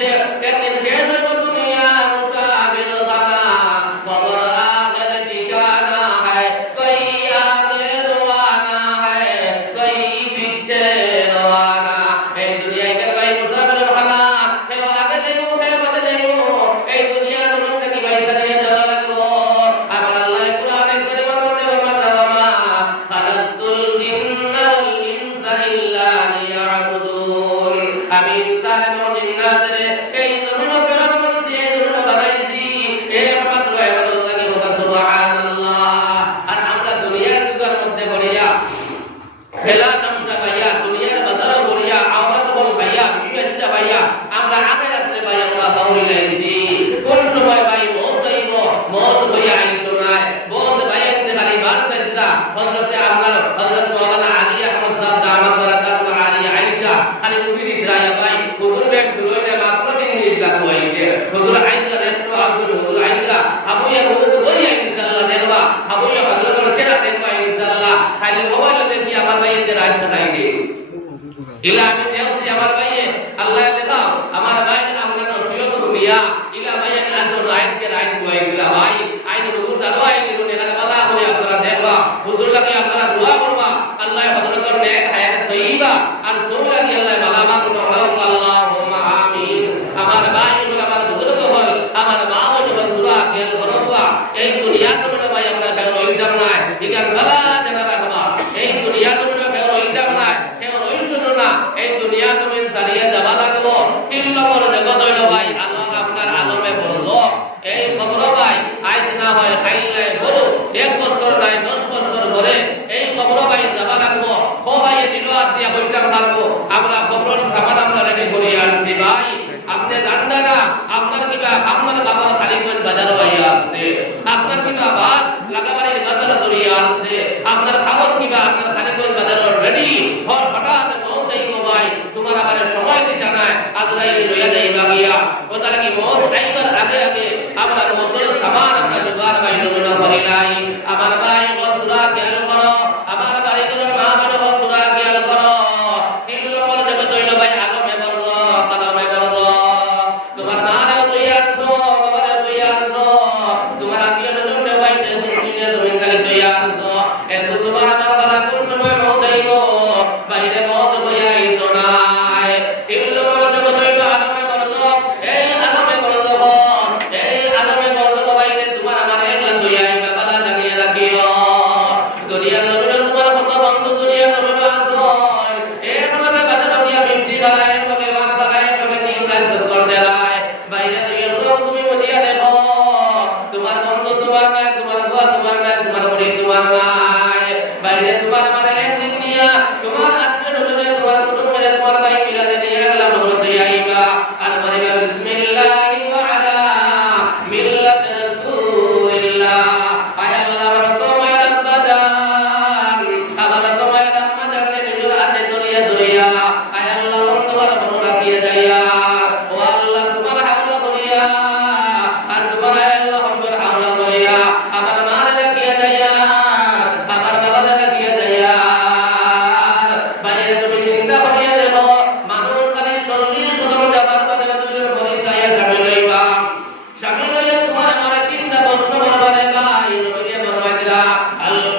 their, that is gathered Riya ইলা Mayan আসর রাইত কে রাইত গুয়াই দিলা ভাই আইন রুকুর দাও আইন রুনে না বালা হয়ে আপনারা দেখবা হুজুর লাগে আপনারা দোয়া করবা আল্লাহ হযরতর নেক হায়াত তয়্যিবা আর করু লাগে আল্লাহ বালা মা করো আল্লাহুম্মা আমিন আমার ভাই আমার বুজুর্গ হল আমার মা হল বন্ধুরা কেল বড়রা এই দুনিয়া তো ভাই আমরা কেন ইলজাম নাই ঠিক আছে বালা আমরা কবরণ সামান আমরা রেডি করি আসছি ভাই, আপনি জানতে না, আপনার কিবা আপনার বাবার কালীগঞ্জ বাজার হইয়া আসছে আপনার কিবা ভাত লাগাবাড়ির বাজার ধরিয়া আসছে আপনার খাবার কিবা আপনার কালীগঞ্জ বাজার রেডি হর হঠাৎ মৌতাই মোবাই তোমার আমার সময় দিতে নাই। আজরাইলে লইয়া যাই লাগিয়া ও তার কি মন আইবার আগে আগে আপনার মতন সামান আমরা জোগাড় বাইরে করিলাই আমার ভাই la de la al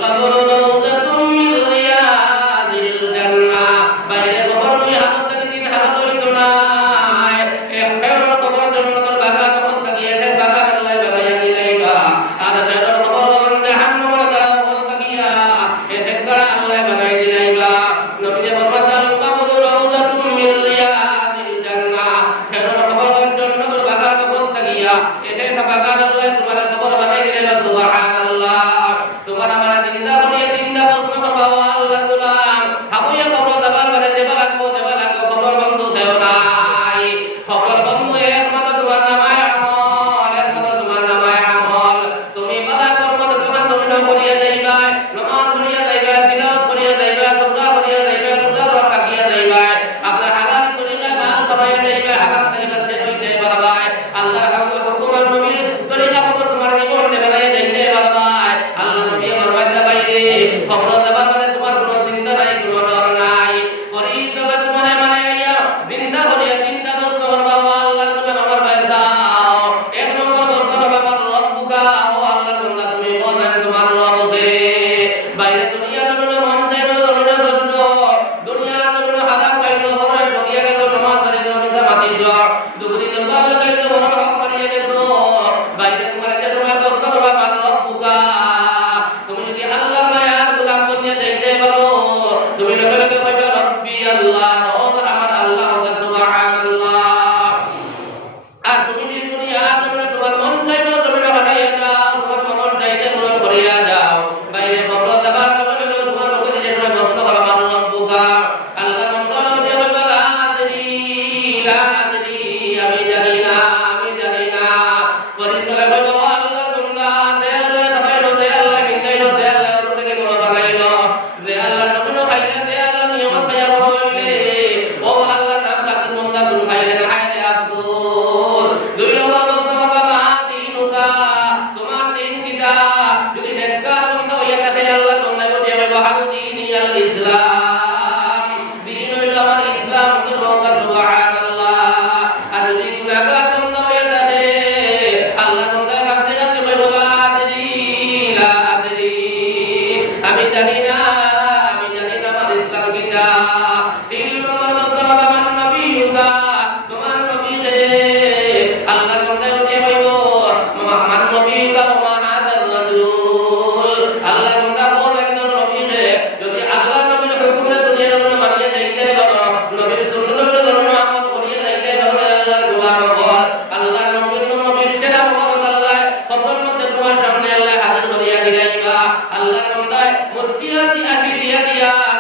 তোমরা দিলাইবা আল্লাহ তোমরা মুশকিলাতি আসি দিয়া দিয়া।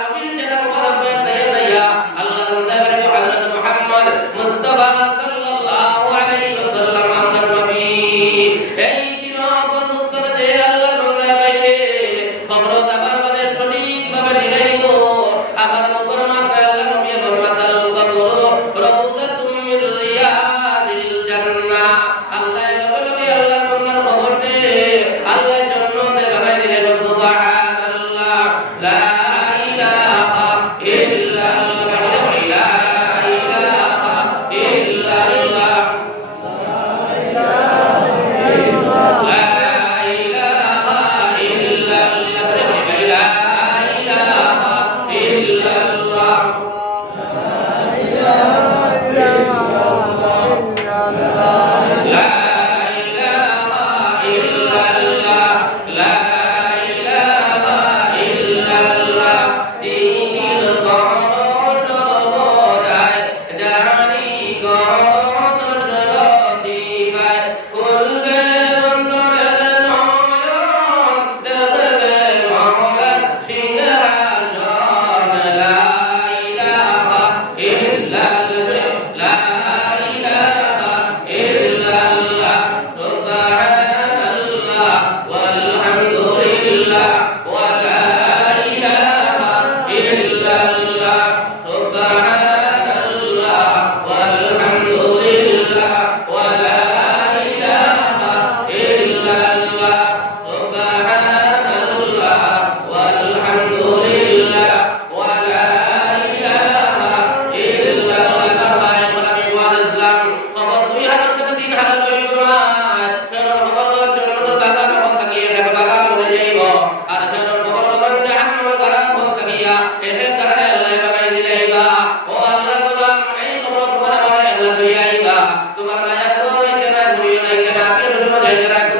খবর